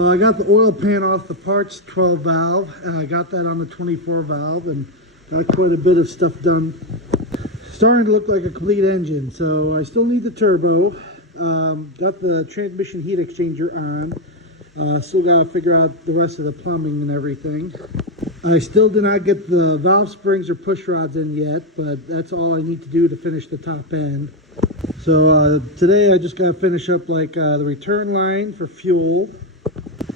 Well, I got the oil pan off the parts 12 valve, and I got that on the 24 valve, and got quite a bit of stuff done. Starting to look like a complete engine, so I still need the turbo. Got the transmission heat exchanger on. Still got to figure out the rest of the plumbing and everything. I still did not get the valve springs or push rods in yet, but that's all I need to do to finish the top end. So today I just got to finish up like the return line for fuel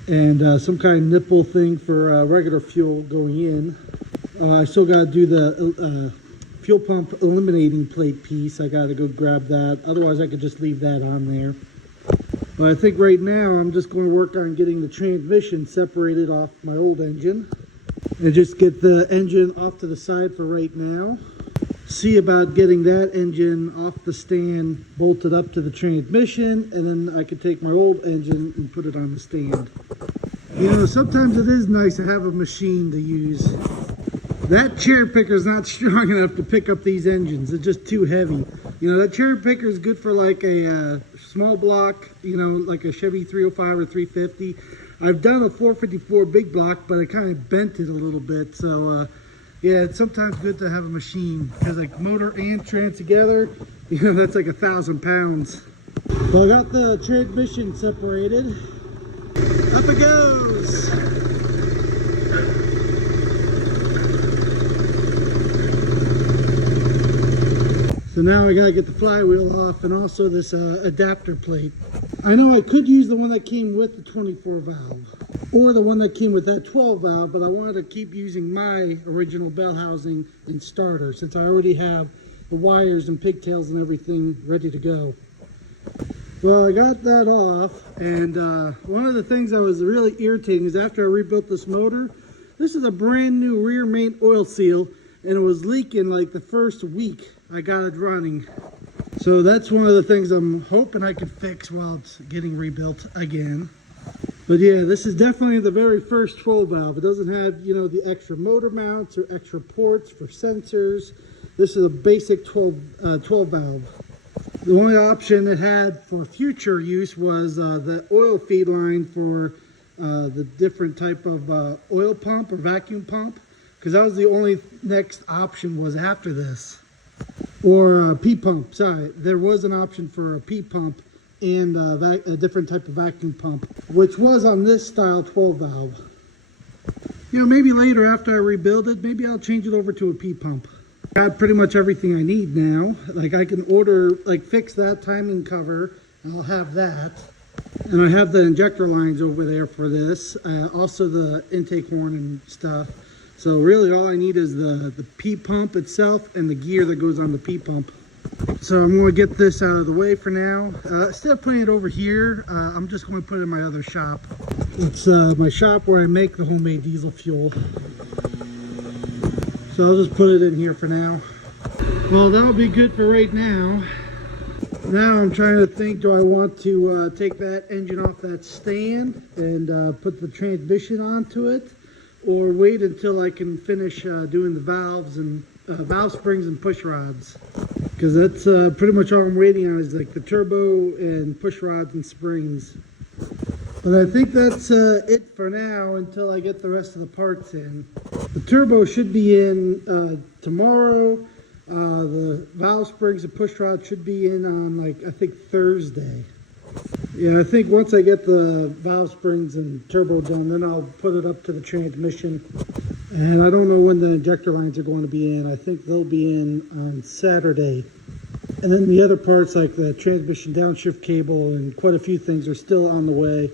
and some kind of nipple thing for regular fuel going in. I still got to do the fuel pump eliminating plate piece. I got to go grab that. Otherwise I could just leave that on there. But I think right now I'm just going to work on getting the transmission separated off my old engine. And just get the engine off to the side for right now. See about getting that engine off the stand, bolted up to the transmission, and then I could take my old engine and put it on the stand. You know, sometimes it is nice to have a machine to use. That cherry picker is not strong enough to pick up these engines. It's just too heavy. You know, that cherry picker is good for like a small block, you know, like a Chevy 305 or 350. I've done a 454 big block, but I kind of bent it a little bit. So, yeah, it's sometimes good to have a machine because like motor and trans together, you know, that's like 1,000 pounds. So I got the transmission separated. Up it goes. So now I gotta get the flywheel off and also this adapter plate. I know I could use the one that came with the 24 valve or the one that came with that 12 valve, but I wanted to keep using my original bell housing and starter since I already have the wires and pigtails and everything ready to go. Well, I got that off, and one of the things that was really irritating is after I rebuilt this motor, this is a brand new rear main oil seal, and it was leaking like the first week I got it running. So that's one of the things I'm hoping I can fix while it's getting rebuilt again. But yeah, this is definitely the very first 12 valve. It doesn't have, you know, the extra motor mounts or extra ports for sensors. This is a basic 12 valve. The only option it had for future use was the oil feed line for the different type of oil pump or vacuum pump, because that was the only next option was after this. Or a P pump, sorry. There was an option for a P pump and a different type of vacuum pump, which was on this style 12 valve. You know, maybe later after I rebuild it, maybe I'll change it over to a P pump. I got pretty much everything I need now. Like I can order, like fix that timing cover, and I'll have that. And I have the injector lines over there for this. Also the intake horn and stuff. So really all I need is the P pump itself and the gear that goes on the P pump. So I'm going to get this out of the way for now. Instead of putting it over here, I'm just going to put it in my other shop. It's my shop where I make the homemade diesel fuel. So I'll just put it in here for now. Well, that'll be good for right now. Now I'm trying to think, do I want to take that engine off that stand and put the transmission onto it? Or wait until I can finish doing the valves and valve springs and push rods, because that's pretty much all I'm waiting on is like the turbo and push rods and springs. But I think that's it for now until I get the rest of the parts in. The turbo should be in tomorrow. The valve springs and push rods should be in on like I think Thursday. Yeah, I think once I get the valve springs and turbo done, then I'll put it up to the transmission. And I don't know when the injector lines are going to be in. I think they'll be in on Saturday. And then the other parts like the transmission downshift cable and quite a few things are still on the way.